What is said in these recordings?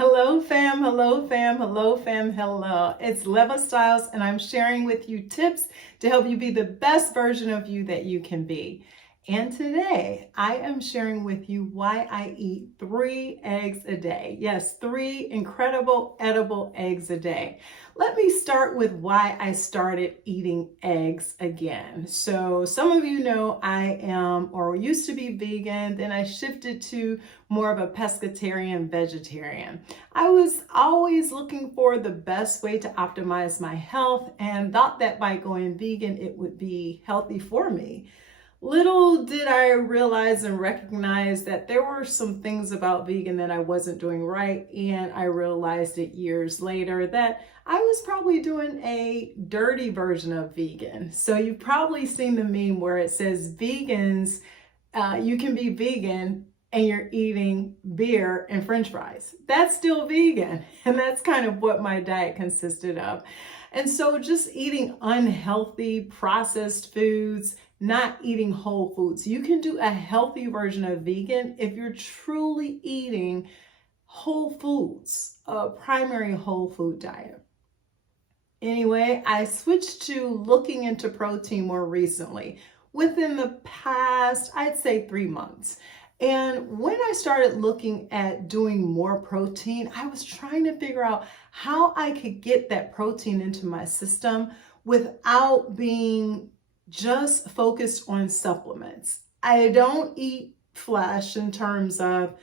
Hello fam, hello fam, hello fam, hello. It's Leva Styles and I'm sharing with you tips to help you be the best version of you that you can be. And today I am sharing with you why I eat 3 eggs a day. Yes, 3 incredible edible eggs a day. Let me start with why I started eating eggs again. So some of you know I am or used to be vegan, then I shifted to more of a pescatarian vegetarian. I was always looking for the best way to optimize my health and thought that by going vegan, it would be healthy for me. Little did I realize and recognize that there were some things about vegan that I wasn't doing right, and I realized it years later that I was probably doing a dirty version of vegan. So you've probably seen the meme where it says vegans, you can be vegan and you're eating beer and french fries. That's still vegan, and that's kind of what my diet consisted of. And so just eating unhealthy processed foods, not eating whole foods. You can do a healthy version of vegan if you're truly eating whole foods, a primary whole food diet. Anyway, I switched to looking into protein more recently, within the past, I'd say 3 months. And when I started looking at doing more protein, I was trying to figure out how I could get that protein into my system without being just focused on supplements. I don't eat flesh in terms of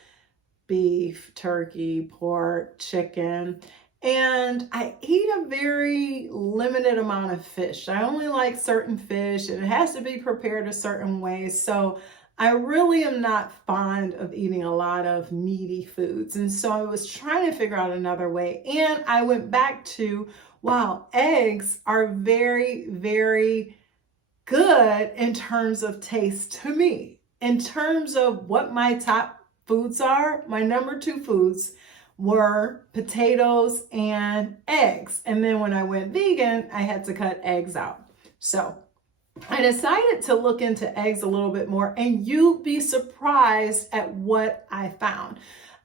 beef, turkey, pork, chicken, and I eat a very limited amount of fish. I only like certain fish and it has to be prepared a certain way. So I really am not fond of eating a lot of meaty foods. And so I was trying to figure out another way. And I went back to, wow, eggs are very, very good in terms of taste to me. In terms of what my top foods are, my number 2 foods were potatoes and eggs. And then when I went vegan, I had to cut eggs out. So I decided to look into eggs a little bit more, and you'd be surprised at what I found.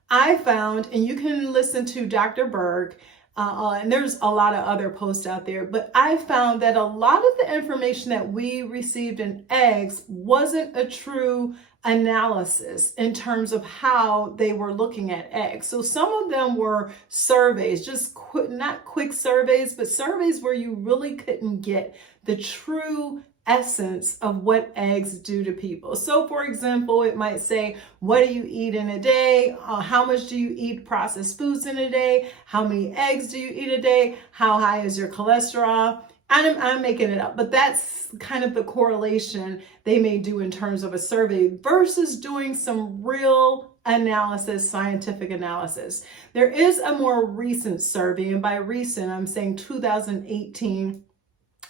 And you can listen to Dr. Berg, and there's a lot of other posts out there, but I found that a lot of the information that we received in eggs wasn't a true analysis in terms of how they were looking at eggs. So some of them were surveys, just not quick surveys, but surveys where you really couldn't get the true essence of what eggs do to people. So for example, it might say, what do you eat in a day? How much do you eat processed foods in a day? How many eggs do you eat a day? How high is your cholesterol? I'm making it up, but that's kind of the correlation they may do in terms of a survey versus doing some real analysis, scientific analysis. There is a more recent survey, and by recent, I'm saying 2018.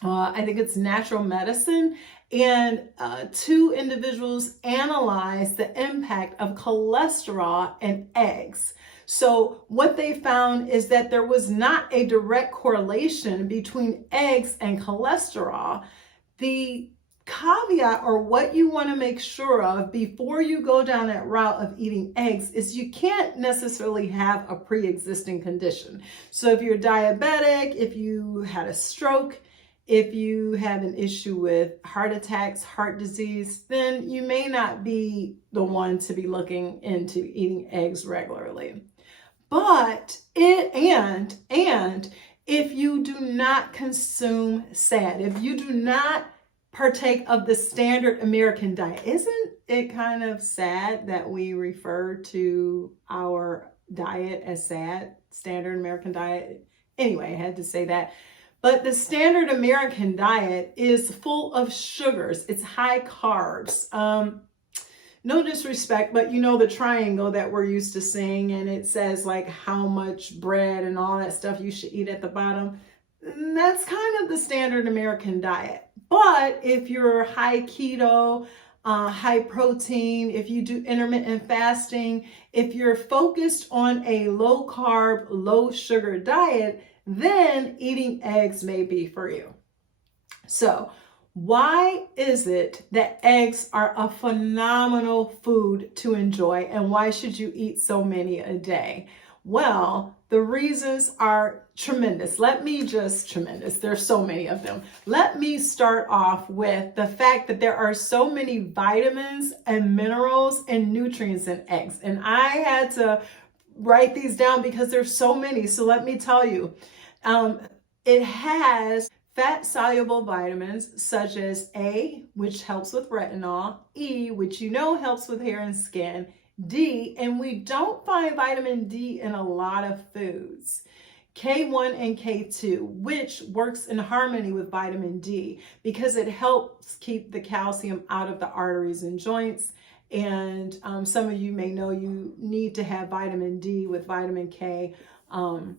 I think it's Natural Medicine, and 2 individuals analyzed the impact of cholesterol in eggs. So what they found is that there was not a direct correlation between eggs and cholesterol. The caveat, or what you want to make sure of before you go down that route of eating eggs, is you can't necessarily have a pre-existing condition. So if you're diabetic, if you had a stroke, if you have an issue with heart attacks, heart disease, then you may not be the one to be looking into eating eggs regularly. But if you do not consume SAD, if you do not partake of the standard American diet, isn't it kind of sad that we refer to our diet as SAD, standard American diet? Anyway, I had to say that. But the standard American diet is full of sugars. It's high carbs. No disrespect, but you know the triangle that we're used to seeing, and it says like how much bread and all that stuff you should eat at the bottom. That's kind of the standard American diet. But if you're high keto, high protein, if you do intermittent fasting, if you're focused on a low carb, low sugar diet, then eating eggs may be for you. So why is it that eggs are a phenomenal food to enjoy, and why should you eat so many a day? Well, the reasons are tremendous. Tremendous. There's so many of them. Let me start off with the fact that there are so many vitamins and minerals and nutrients in eggs. And I had to write these down because there's so many. So let me tell you, it has fat-soluble vitamins such as A, which helps with retinol, E, which you know helps with hair and skin, D, and we don't find vitamin D in a lot of foods, K1 and K2, which works in harmony with vitamin D because it helps keep the calcium out of the arteries and joints. And some of you may know you need to have vitamin D with vitamin K to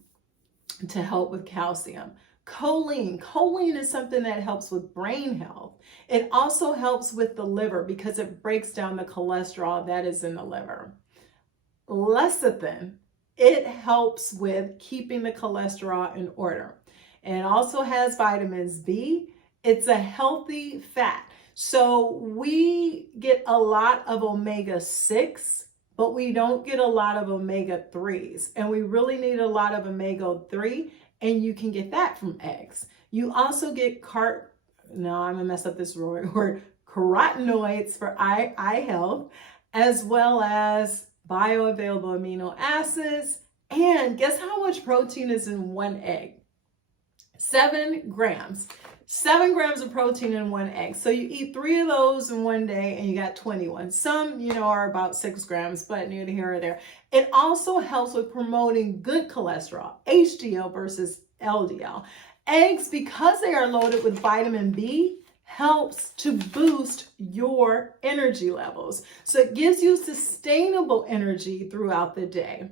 help with calcium. Choline is something that helps with brain health. It also helps with the liver because it breaks down the cholesterol that is in the liver. Lecithin, it helps with keeping the cholesterol in order. And it also has vitamins B. It's a healthy fat. So we get a lot of omega-6, but we don't get a lot of omega-3s. And we really need a lot of omega-3. And you can get that from eggs. You also get carotenoids for eye health, as well as bioavailable amino acids. And guess how much protein is in one egg? 7 grams. 7 grams of protein in one egg. So you eat 3 of those in one day and you got 21. Some, are about 6 grams, but neither here or there. It also helps with promoting good cholesterol, HDL versus LDL. Eggs, because they are loaded with vitamin B, helps to boost your energy levels. So it gives you sustainable energy throughout the day.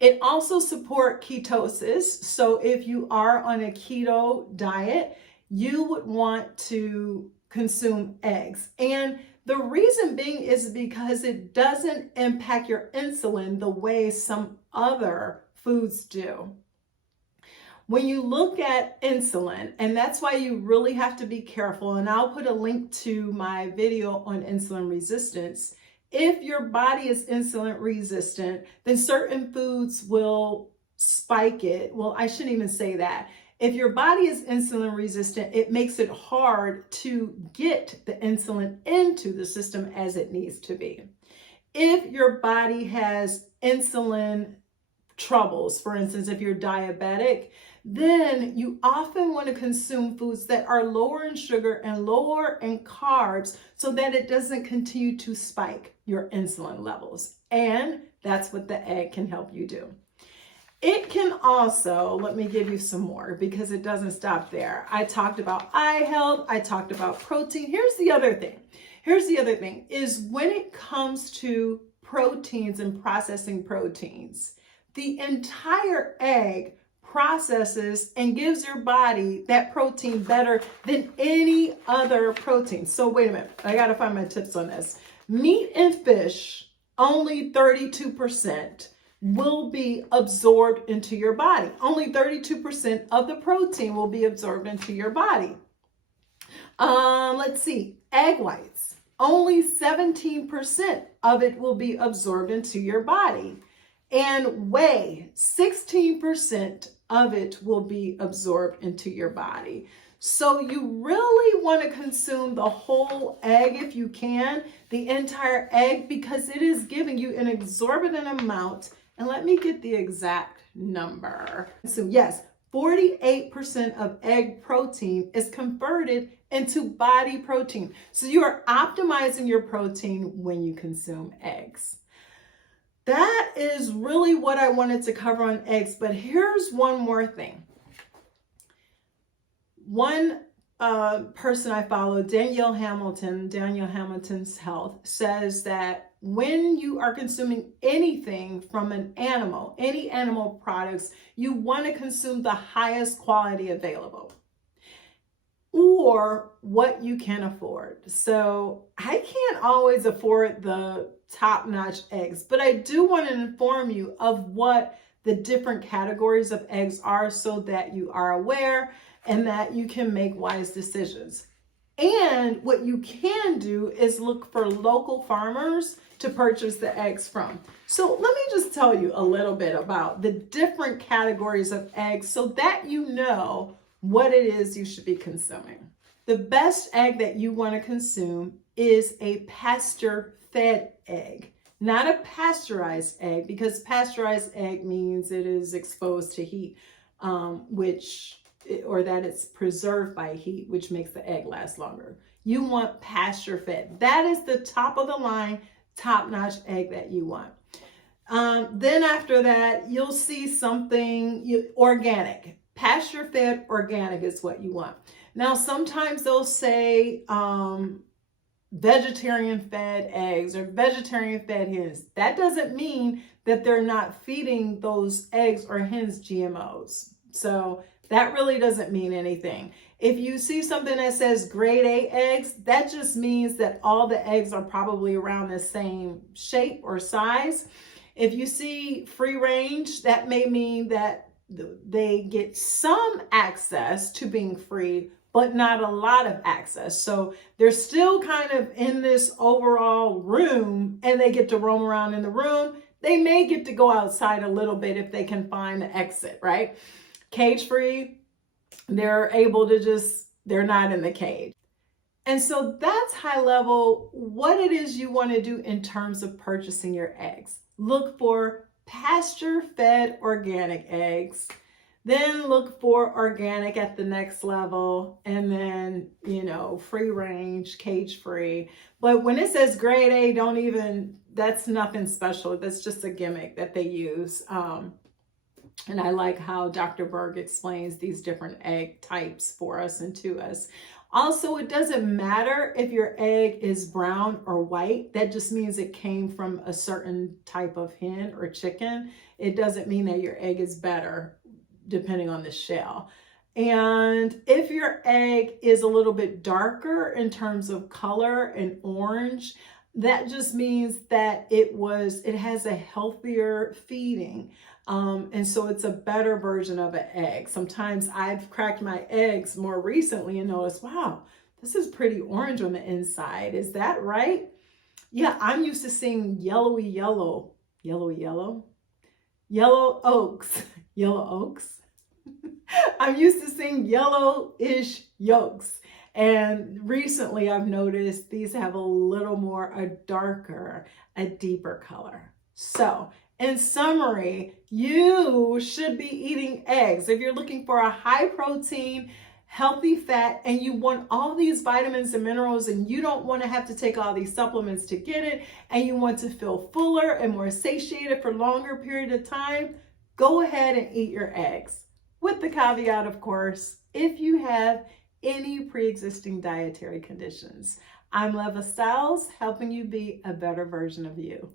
It also supports ketosis. So if you are on a keto diet, you would want to consume eggs. And the reason being is because it doesn't impact your insulin the way some other foods do. When you look at insulin, and that's why you really have to be careful, and I'll put a link to my video on insulin resistance. If your body is insulin resistant, then certain foods will spike it. Well, I shouldn't even say that. If your body is insulin resistant, it makes it hard to get the insulin into the system as it needs to be. If your body has insulin troubles, for instance, if you're diabetic, then you often want to consume foods that are lower in sugar and lower in carbs so that it doesn't continue to spike your insulin levels. And that's what the egg can help you do. It can also, let me give you some more because it doesn't stop there. I talked about eye health. I talked about protein. Here's the other thing is when it comes to proteins and processing proteins, the entire egg processes and gives your body that protein better than any other protein. So wait a minute, I got to find my tips on this. Meat and fish, only 32% will be absorbed into your body. Only 32% of the protein will be absorbed into your body. Let's see, egg whites, only 17% of it will be absorbed into your body. And whey, 16% of it will be absorbed into your body. So you really want to consume the whole egg if you can, the entire egg, because it is giving you an exorbitant amount. And let me get the exact number. So yes, 48% of egg protein is converted into body protein. So you are optimizing your protein when you consume eggs. That is really what I wanted to cover on eggs, but here's one more thing. One person I follow, Danielle Hamilton's Health, says that when you are consuming anything from an animal, any animal products, you want to consume the highest quality available or what you can afford. So I can't always afford the top-notch eggs, but I do want to inform you of what the different categories of eggs are so that you are aware and that you can make wise decisions. And what you can do is look for local farmers to purchase the eggs from. So let me just tell you a little bit about the different categories of eggs so that you know what it is you should be consuming. The best egg that you want to consume is a pasture-fed egg, not a pasteurized egg, because pasteurized egg means it is exposed to heat, or that it's preserved by heat, which makes the egg last longer. You want pasture-fed. That is the top of the line, top-notch egg that you want. Then after that, you'll see something organic. Pasture-fed organic is what you want. Now, sometimes they'll say vegetarian-fed eggs or vegetarian-fed hens. That doesn't mean that they're not feeding those eggs or hens GMOs. So that really doesn't mean anything. If you see something that says grade A eggs, that just means that all the eggs are probably around the same shape or size. If you see free range, that may mean that they get some access to being free, but not a lot of access. So they're still kind of in this overall room and they get to roam around in the room. They may get to go outside a little bit if they can find the exit, right? Cage free, they're able to they're not in the cage. And so that's high level what it is you want to do in terms of purchasing your eggs. Look for pasture-fed organic eggs, then look for organic at the next level, and then, free range, cage free. But when it says grade A, that's nothing special. That's just a gimmick that they use. And I like how Dr. Berg explains these different egg types for us and to us. Also, it doesn't matter if your egg is brown or white. That just means it came from a certain type of hen or chicken. It doesn't mean that your egg is better depending on the shell. And if your egg is a little bit darker in terms of color and orange, that just means that it has a healthier feeding. And so it's a better version of an egg. Sometimes I've cracked my eggs more recently and noticed, wow, this is pretty orange on the inside. Is that right? Yeah, I'm used to seeing yellow oaks. I'm used to seeing yellowish yolks. And recently I've noticed these have a darker, a deeper color. So in summary, you should be eating eggs. If you're looking for a high protein, healthy fat, and you want all these vitamins and minerals, and you don't want to have to take all these supplements to get it, and you want to feel fuller and more satiated for a longer period of time, go ahead and eat your eggs. With the caveat, of course, if you have any pre-existing dietary conditions. I'm Leva Stiles, helping you be a better version of you.